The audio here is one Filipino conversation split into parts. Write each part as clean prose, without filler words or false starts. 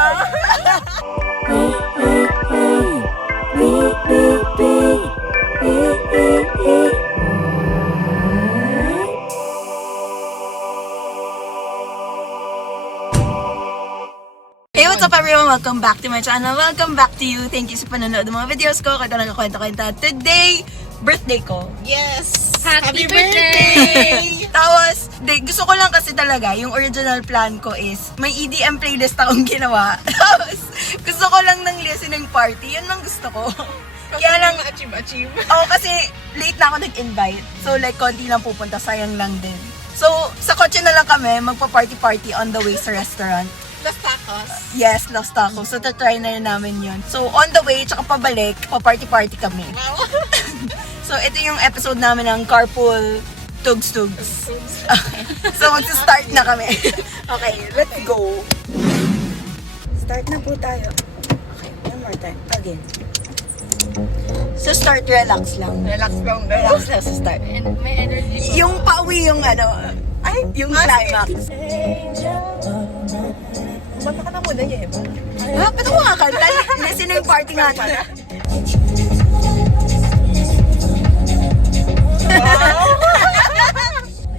Hey, what's up everyone? Welcome back to my channel. Welcome back to you. Thank you sa panonood ng mga videos ko. Kaya nagkakwenta-kwenta. Today, birthday ko. Yes! Happy birthday! Tapos, gusto ko lang kasi talaga, yung original plan ko is, may EDM playlist akong ginawa. Tapos, gusto ko lang ng listening party. Yun lang gusto ko. Kaya lang, achieve. Oo, kasi late na ako nag-invite. So, like, konti lang pupunta. Sayang lang din. So, sa kotse na lang kami, magpa-party-party on the way sa restaurant. Los Tacos. Yes, Los Tacos. So, tatry na rin namin yun. So, on the way, tsaka pabalik, pa-party-party kami. Wow! So, ito yung episode namin ng Carpool Tugs-Tugs. So, magsa-start na kami. Okay, let's go. Start na po tayo. Okay, one more time. Again. So, start, relax lang. Relax lang. Relax lang sa start. And may energy ko. Yung pauwi yung yung climax. Bata ka na muna niya, Eva. Ba't ako kakanta? Listening party nga na.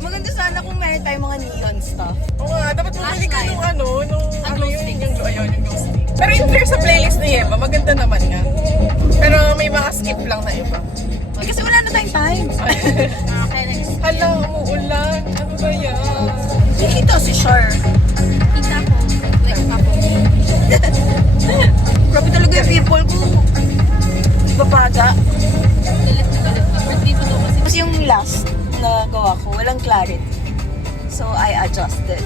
Maganda sana kung meron tayong mga neon stuff. Oo nga, dapat bumili ka nung glow stick. yung glow stick. Pero in fair sa playlist ni Eva, maganda naman nga. Pero may mga skip lang na iba. Kasi wala na tayong time. Kaya nag-skip. Hala, umuulan. Ano ba yan? Ito si Shar. Kita ko. Like, papo. Grabe talaga yung people ko. Babaga. Galit na galit na. Birthday ko daw kasi. Tapos yung last na gawa ko, walang clarity. So, I adjusted.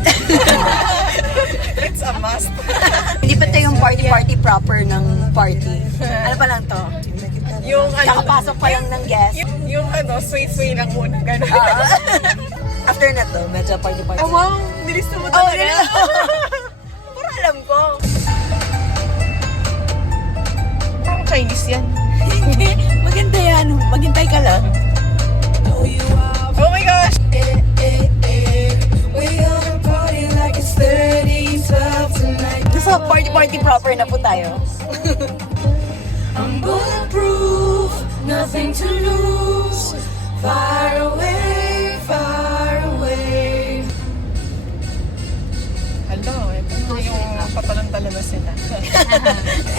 It's a must. Hindi pa ito yung party-party proper ng party. Ano pa lang to? Yung Nakapasok pa lang ng guest. Yung sway-sway lang muna. Ganun. After na to, medyo party-party. Oh, wow! Nilis mo Oh, talaga. Puro alam ko. Parang Chinese yan. Maganda yan. Maghintay ka lang. Oh my gosh! So, party-party proper na po tayo. I'm bulletproof, nothing to lose. Far away, far away. Hello, ito yung patalon-talon na sila.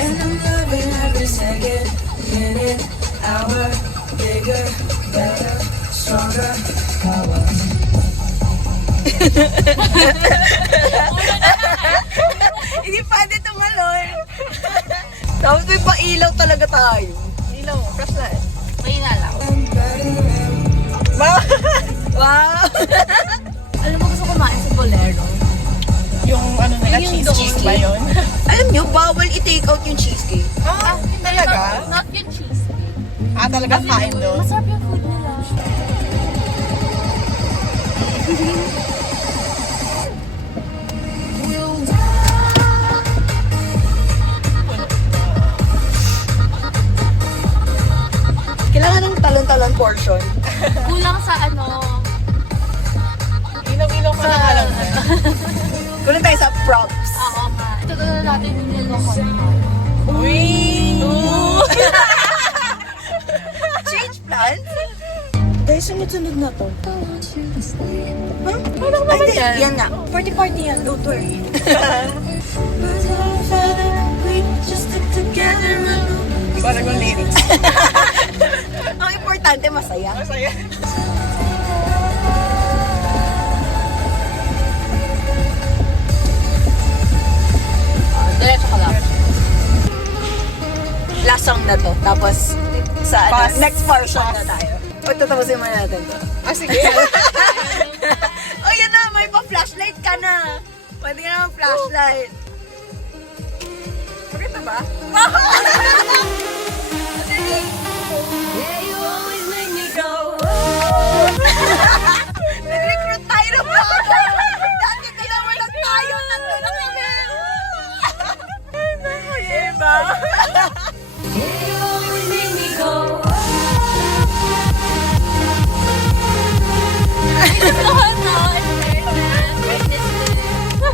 And I'm loving every second, minute, hour, bigger, better, stronger, power. Hindi pwede tumalon. Tapos may pailaw talaga tayo. Ilaw, flashlight. May inalaw. Wow! Wow! Alam mo gusto kumain sa Bolero. Yung nila, Yung cheesecake ba yun? Alam nyo, bawal i-take out yung cheesecake. Talaga? Not yung cheese. Talaga kain doon? Masarap yung food nila. Kailangan ng talon-talon portion. Kulang sa Ilaw-ilaw ka lang alam na. Kulang tayo sa props. Oo nga. Ito na natin yung nilokon. Uy! Change plans? Dahil sunod-sunod na to. Huh? Ano naman Ay, yan? yan nga. Party-party yan. Don't worry. Parang yung lyrics. Ang importante, masaya. Masaya. Diretso ka lang. Last song na to. Tapos, sa Pass. next portion na tayo. O, tatapusin mo natin to. Sige. Oh, yan na. May pa-flashlight ka na. Pwede na flashlight. Maganda ba? Yeah, you always make me go. Nag-recruit tayo ng bago. Dati dalawa lang tayo. Tatlo na kami. Eva! Yeah, you always make me go.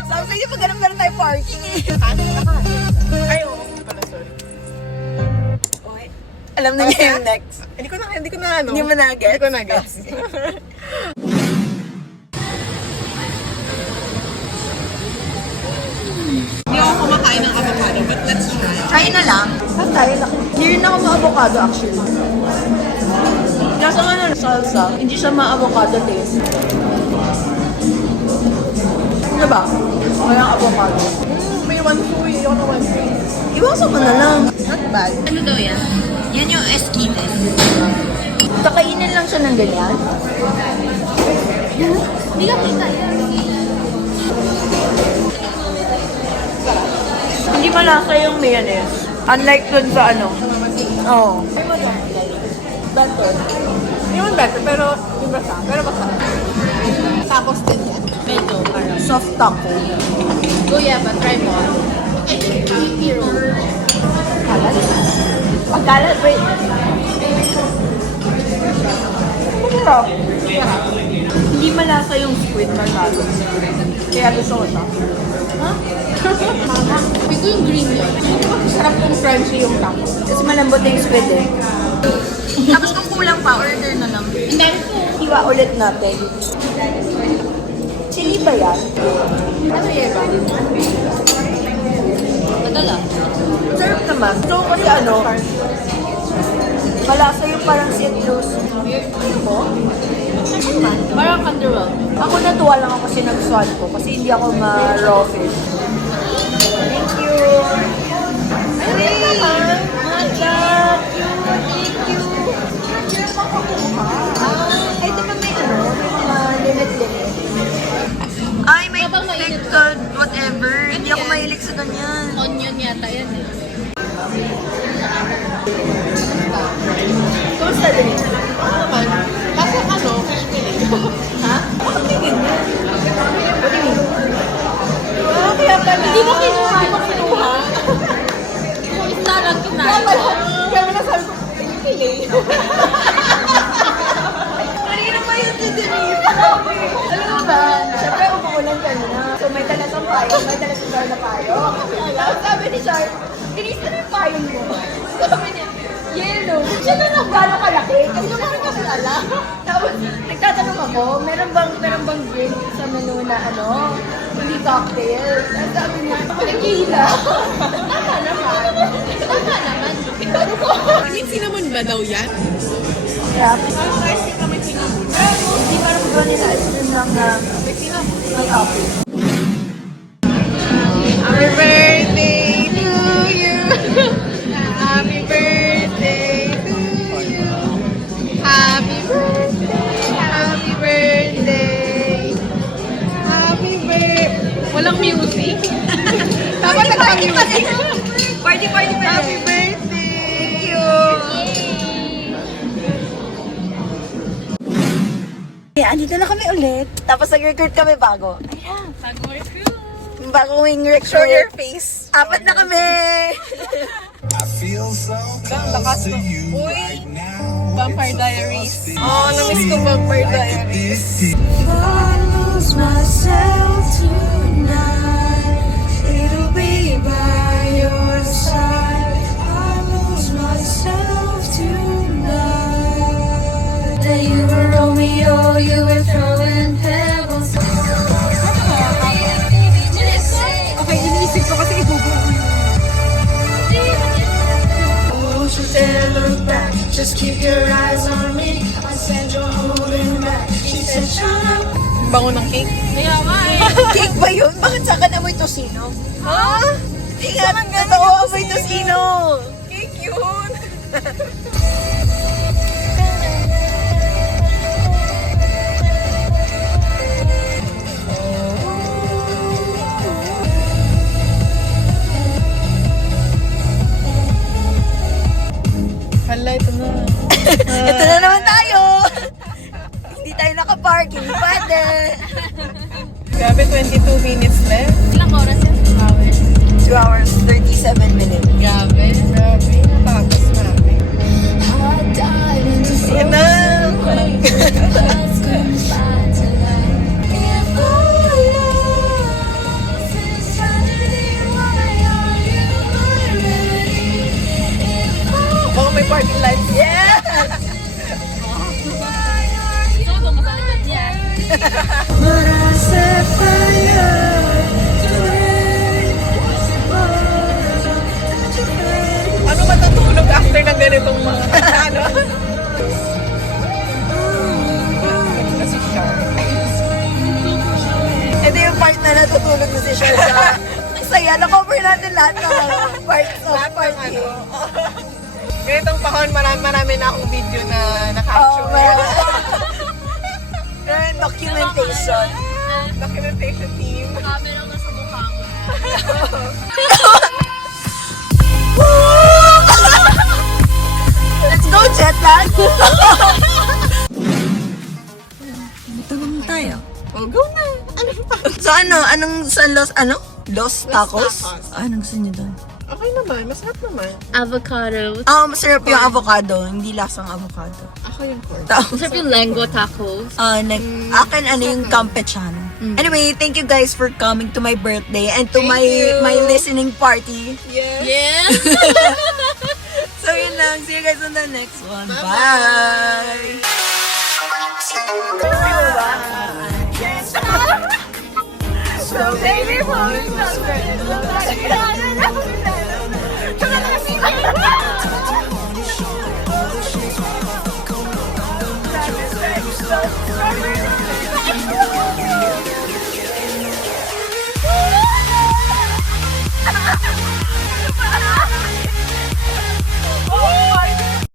Sabi sa inyo, pag ganun tayo parking eh. Ay, oo. Pala, sorry. Okay. Alam na niya yung next. Hindi ko na ano. Hindi mo na-gets? Hindi ko na-gets. Hindi ako kumakain ng avocado, but let's try. Try na lang. Tayo na. Hindi rin ako ma-avocado actually. Nasa ano salsa, hindi siya ma-avocado taste. Diba? Walang avocado. May one food. Ayoko na one food. Iwasan mo na lang. Not bad. Ano daw yan? Yan yung esquites. Kakainin lang siya ng ganyan. Hindi ka kita yan. Hindi malasa yung mayonnaise. Unlike dun sa ano. Oo. Better. Hindi naman better, pero yung basa. Pero basa. Tapos din yan. Medyo parang. Soft taco. Kuya, but try mo. I think hero. Kalat? Pagkalat, wait. Masarap. Hindi malasa yung squid masyado. Kaya gusto ko siya. Ito yung green yun. Sarap kung crunchy yung taco. Kasi malambot na yung squid eh. Tapos kung kulang pa, order na lang. Hindi po. Hiwa ulit natin. Chili ba yan? Ano yan ba? Madala. Sarap naman. So kasi ano, malasa yung parang citrus. Ito. Parang underwell. Ako natuwa lang ako kasi nag-swan ko kasi hindi ako ma-raw fish. Thank you! Ay! Matcha! Thank you! Ay, ito ba may ano? May mga limit-limit. Ay, may Kapag mainit pickled whatever. Hindi ako mahilig sa ganyan. Onion yata yan eh. Kumusta din? Oo naman. Kasi ano, fish fillet. Ha? Bakit may ganyan? What do you mean? Ah, kaya pala. Hindi mo kinuha. Hindi mo kinuha. Kung isa lang Kaya kinain. pala, kaya pala sabi ko, fish fillet. Kanina pa yun si Denise. Alam mo ba? Siyempre, umuulan kanina. So, may dala siyang payo. May dala si Char na payo. Tapos sabi ni Char, Denise, ano yung payo mo? Sabi niya, yellow. Siya na lang gano'ng kalaki. Kasi naman kasi alam. Tapos, nagtatanong ako, meron bang drink sa menu na ano? Hindi cocktail. At sabi niya, tequila. Tama naman. Tama naman. Ano ko? Yung cinnamon ba daw yan? Yeah. Parang ice cream na may cinnamon. Hindi parang vanilla ice cream lang na May cinnamon. may coffee. Happy birthday to you. Happy birthday to you. Happy birthday. Happy birthday. Happy birthday. Walang music. Dapat nagpa-music. Party! Happy birthday. Thank you. Yeah, andito na kami ulit. Tapos nag-recruit kami bago. Ayan. Bagong recruit. Bagong Show your recruit. face. Apat na kami! I feel so lakas close to to. you Uy, right now. Vampire Diaries. Oh, na-miss ko Vampire Diaries. I lose myself tonight. It'll be by your side. I lose myself tonight. That you were Romeo, you were throwing pebbles. Okay, iniisip ko kasi ibubuo ko yun. Won't you dare look back? Just keep your eyes on me. I said you're holding back. She said, shut up. Bango ng cake. Kaya nga eh. Cake ba yun? Bakit sa akin amoy tosino? Ha? Hindi nga, totoo amoy tosino! Cake yun. Hala, ito na. Ito na naman tayo! Hindi tayo nakaparking, pwede! Grabe, 22 minutes left. Ilang oras yan? 2 hours, 37 minutes. Grabe. Grabe, natapos namin. I die. social. Ang saya, na-cover natin lahat ng parts of Lahat ng party. ano. Ganitong panahon, marami na akong video na Oh, na-capture. meron documentation. Documentation team. Camera mo sa mukha mo. Let's go, Jetlag! Dito naman tayo. Oh, go na. Ano pa? So anong sa Los Tacos? Tacos. Anong gusto niyo doon? Okay naman, masarap naman. Avocado. Masarap yung avocado, hindi lasang avocado. Ako yung corn. Masarap yung lengua tacos. Akin yung campechano. Anyway, thank you guys for coming to my birthday and to Thank my you. my listening party. Yes. Yes! So yun lang. See you guys on the next one. Bye! So baby, Strawberry